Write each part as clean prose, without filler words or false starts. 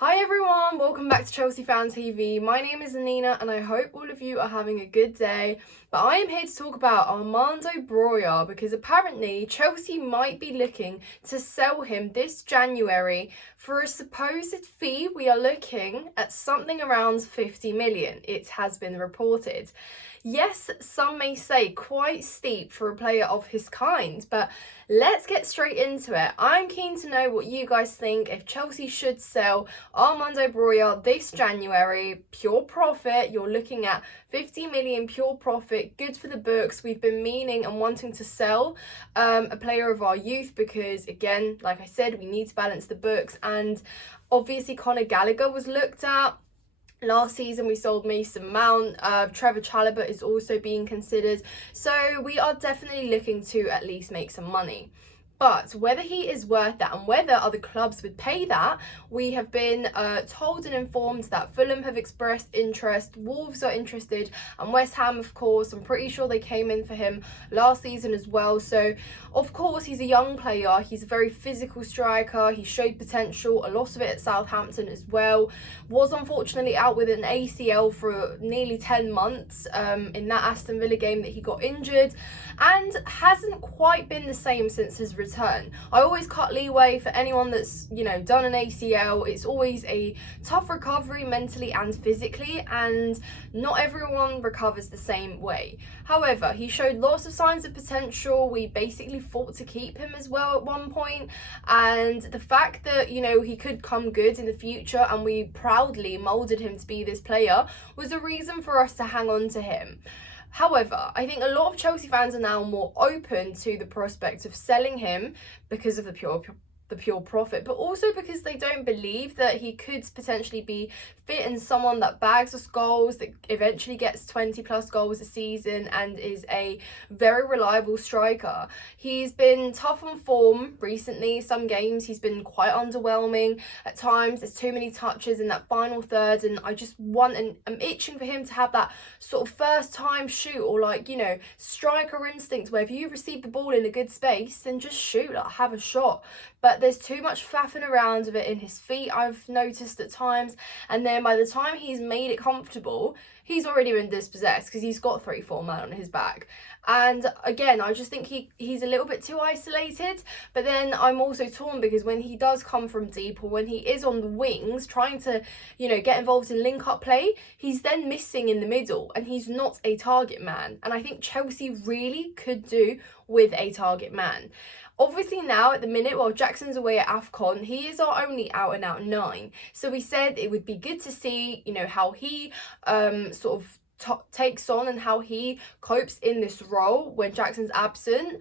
Hi everyone, welcome back to Chelsea Fan TV. My name is Anina and I hope all of you are having a good day. But I am here to talk about Armando Broja because apparently Chelsea might be looking to sell him this January for a supposed fee. We are looking at something around 50 million, it has been reported. Yes, some may say quite steep for a player of his kind, but let's get straight into it. I'm keen to know what you guys think if Chelsea should sell Armando Broja this January. Pure profit, you're looking at 50 million pure profit, good for the books. We've been meaning and wanting to sell a player of our youth because, again, like I said, we need to balance the books. And obviously Conor Gallagher was looked at. Last season we sold Mason Mount. Trevor Chalobah is also being considered. So we are definitely looking to at least make some money. But whether he is worth that and whether other clubs would pay that, we have been told and informed that Fulham have expressed interest, Wolves are interested, and West Ham, of course. I'm pretty sure they came in for him last season as well. So, of course, he's a young player. He's a very physical striker. He showed potential, a lot of it at Southampton as well. Was unfortunately out with an ACL for nearly 10 months in that Aston Villa game that he got injured, and hasn't quite been the same since his return. I always cut leeway for anyone that's, done an ACL. It's always a tough recovery mentally and physically, and not everyone recovers the same way. However, he showed lots of signs of potential. We basically fought to keep him as well at one point, and the fact that, he could come good in the future and we proudly moulded him to be this player was a reason for us to hang on to him. However, I think a lot of Chelsea fans are now more open to the prospect of selling him because of the pure profit, but also because they don't believe that he could potentially be fit and someone that bags us goals, that eventually gets 20 plus goals a season and is a very reliable striker. He's been tough on form recently. Some games he's been quite underwhelming. At times there's too many touches in that final third, and I just want and I'm itching for him to have that sort of first time shoot, or striker instinct where if you receive the ball in a good space, then just shoot, have a shot. But there's too much faffing around of it in his feet, I've noticed at times. And then by the time he's made it comfortable, he's already been dispossessed because he's got 3-4 men on his back. And again, I just think he's a little bit too isolated. But then I'm also torn because when he does come from deep, or when he is on the wings trying to, get involved in link-up play, he's then missing in the middle and he's not a target man. And I think Chelsea really could do with a target man. Obviously now at the minute, while Jackson's away at AFCON, he is our only out and out 9. So we said it would be good to see, how he sort of takes on and how he copes in this role when Jackson's absent.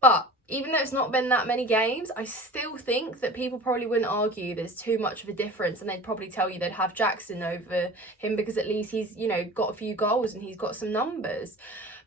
But even though it's not been that many games, I still think that people probably wouldn't argue there's too much of a difference, and they'd probably tell you they'd have Jackson over him because at least he's, got a few goals and he's got some numbers.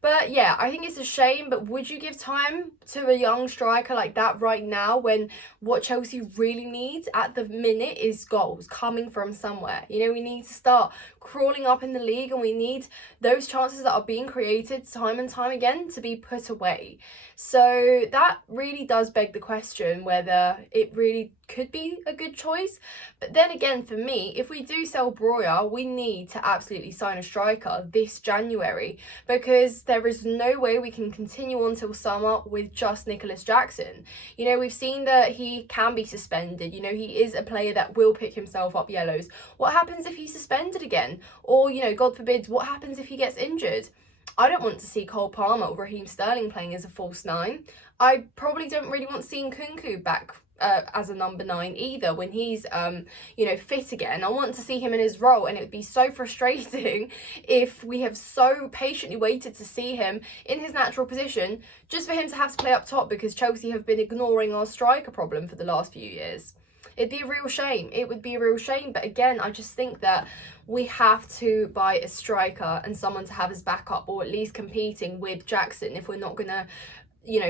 But yeah, I think it's a shame, but would you give time to a young striker like that right now when what Chelsea really needs at the minute is goals coming from somewhere? We need to start crawling up in the league, and we need those chances that are being created time and time again to be put away. So that really does beg the question whether it really could be a good choice. But then again, for me, if we do sell Broja, we need to absolutely sign a striker this January, because there is no way we can continue on till summer with just Nicholas Jackson. We've seen that he can be suspended. He is a player that will pick himself up yellows. What happens if he's suspended again? Or, God forbid, what happens if he gets injured? I don't want to see Cole Palmer or Raheem Sterling playing as a false 9. I probably don't really want seeing Kunku back as a number 9 either when he's fit again. I want to see him in his role, and it would be so frustrating if we have so patiently waited to see him in his natural position just for him to have to play up top because Chelsea have been ignoring our striker problem for the last few years. It'd be a real shame. It would be a real shame. But again, I just think that we have to buy a striker and someone to have as backup, or at least competing with Jackson, if we're not going to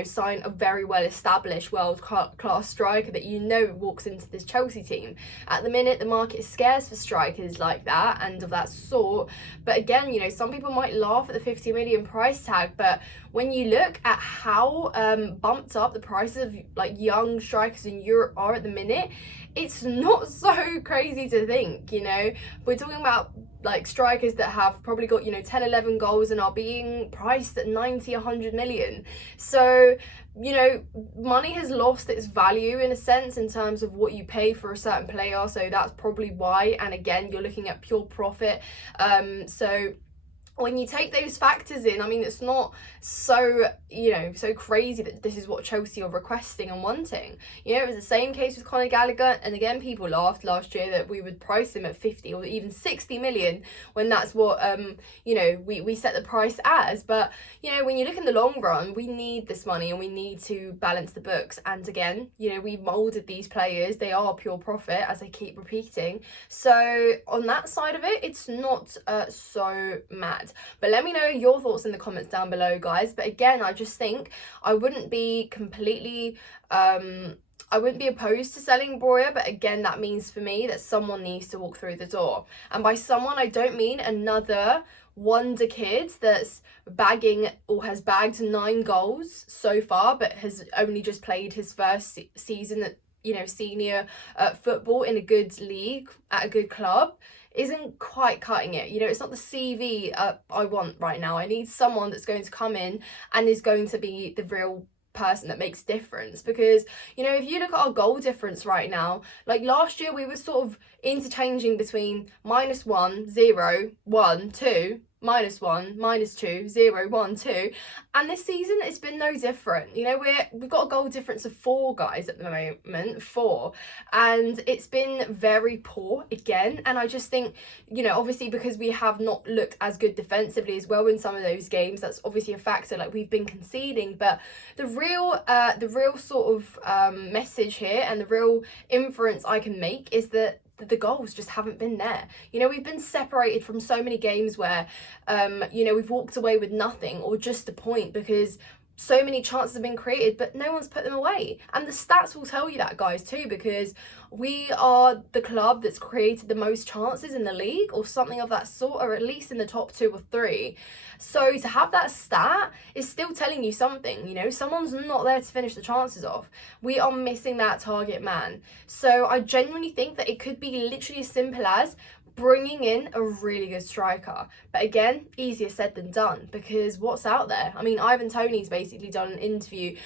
sign a very well established world class striker that walks into this Chelsea team. At the minute, the market is scarce for strikers like that and of that sort. But again, some people might laugh at the 50 million price tag, but when you look at how bumped up the prices of like young strikers in Europe are at the minute, it's not so crazy to think. We're talking about like strikers that have probably got 10, 11 goals and are being priced at 90, 100 million. So money has lost its value in a sense in terms of what you pay for a certain player, so that's probably why. And again, you're looking at pure profit. So when you take those factors in, I mean, it's not so crazy that this is what Chelsea are requesting and wanting. It was the same case with Conor Gallagher, and again, people laughed last year that we would price him at 50 or even 60 million when that's what we set the price as. But when you look in the long run, we need this money and we need to balance the books. And again, we molded these players; they are pure profit, as I keep repeating. So on that side of it, it's not so mad. But let me know your thoughts in the comments down below, guys. But again, I just think I wouldn't be completely I wouldn't be opposed to selling Broja, but again, that means for me that someone needs to walk through the door. And by someone, I don't mean another wonder kid that's bagging or has bagged 9 goals so far, but has only just played his first season at senior football in a good league at a good club. Isn't quite cutting it. It's not the CV I want right now. I need someone that's going to come in and is going to be the real person that makes difference. Because if you look at our goal difference right now, like last year we were sort of interchanging between -1, 0, 1, 2, -1, -2, 0, 1, 2, and this season it's been no different. We've got a goal difference of 4, guys, at the moment, 4, and it's been very poor again. And I just think obviously because we have not looked as good defensively as well in some of those games, that's obviously a factor. Like, we've been conceding, but the real sort of message here and the real inference I can make is that the goals just haven't been there. We've been separated from so many games where we've walked away with nothing or just a point because so many chances have been created, but no one's put them away. And the stats will tell you that, guys, too, because we are the club that's created the most chances in the league or something of that sort, or at least in the top 2 or 3. So to have that stat is still telling you something. Someone's not there to finish the chances off. We are missing that target man. So I genuinely think that it could be literally as simple as bringing in a really good striker. But again, easier said than done, because what's out there? I mean, Ivan Toney's basically done an interview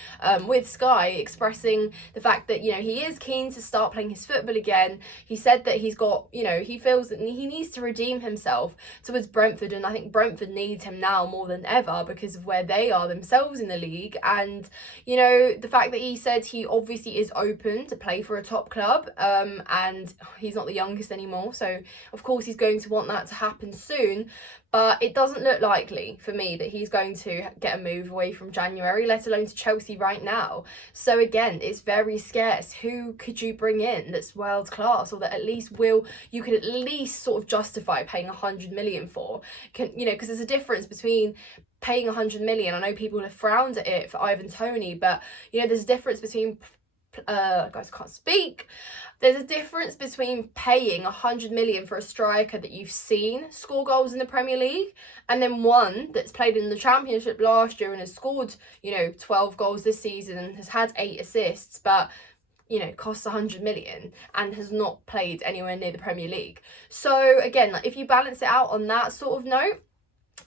with Sky expressing the fact that he is keen to start playing his football again. He said that he's got he feels that he needs to redeem himself towards Brentford, and I think Brentford needs him now more than ever because of where they are themselves in the league. And the fact that he said he obviously is open to play for a top club, and he's not the youngest anymore, so of course he's going to want that to happen soon. But it doesn't look likely for me that he's going to get a move away from January, let alone to Chelsea right now. So again, it's very scarce. Who could you bring in that's world class, or that at least you could at least sort of justify paying 100 million for? Because there's a difference between paying 100 million. I know people have frowned at it for Ivan Toney, but there's a difference between guys, I can't speak. There's a difference between paying 100 million for a striker that you've seen score goals in the Premier League, and then one that's played in the Championship last year and has scored 12 goals this season and has had 8 assists, but costs 100 million and has not played anywhere near the Premier League. So again, if you balance it out on that sort of note,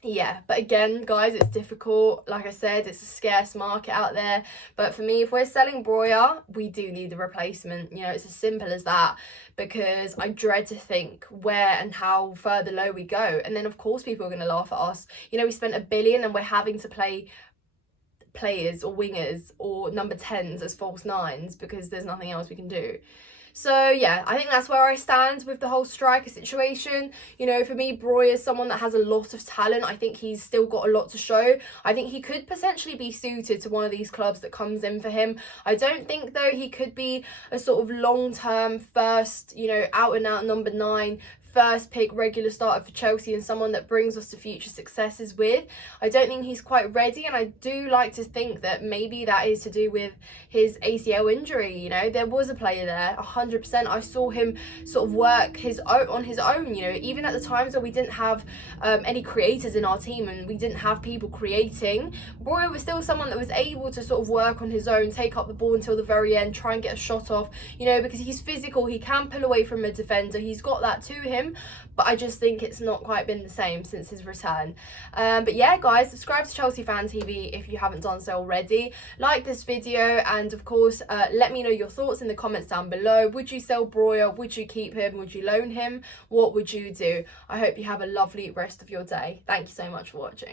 yeah. But again, guys, it's difficult. Like I said, it's a scarce market out there. But for me, if we're selling Broja, we do need a replacement. It's as simple as that, because I dread to think where and how further low we go. And then of course people are going to laugh at us. We spent $1 billion and we're having to play players or wingers or number 10s as false 9s because there's nothing else we can do. So yeah, I think that's where I stand with the whole striker situation. For me, Broja is someone that has a lot of talent. I think he's still got a lot to show. I think he could potentially be suited to one of these clubs that comes in for him. I don't think, though, he could be a sort of long-term first, out-and-out number 9 first pick regular starter for Chelsea and someone that brings us to future successes with. I don't think he's quite ready, and I do like to think that maybe that is to do with his ACL injury. You know, there was a player there, 100%. I saw him sort of work on his own, you know, even at the times where we didn't have any creators in our team and we didn't have people creating. Broja was still someone that was able to sort of work on his own, take up the ball until the very end, try and get a shot off, you know, because he's physical, he can pull away from a defender, he's got that to him, but I just think it's not quite been the same since his return. But yeah, guys, subscribe to Chelsea Fan TV if you haven't done so already. Like this video, and of course, let me know your thoughts in the comments down below. Would you sell Broja? Would you keep him? Would you loan him? What would you do? I hope you have a lovely rest of your day. Thank you so much for watching.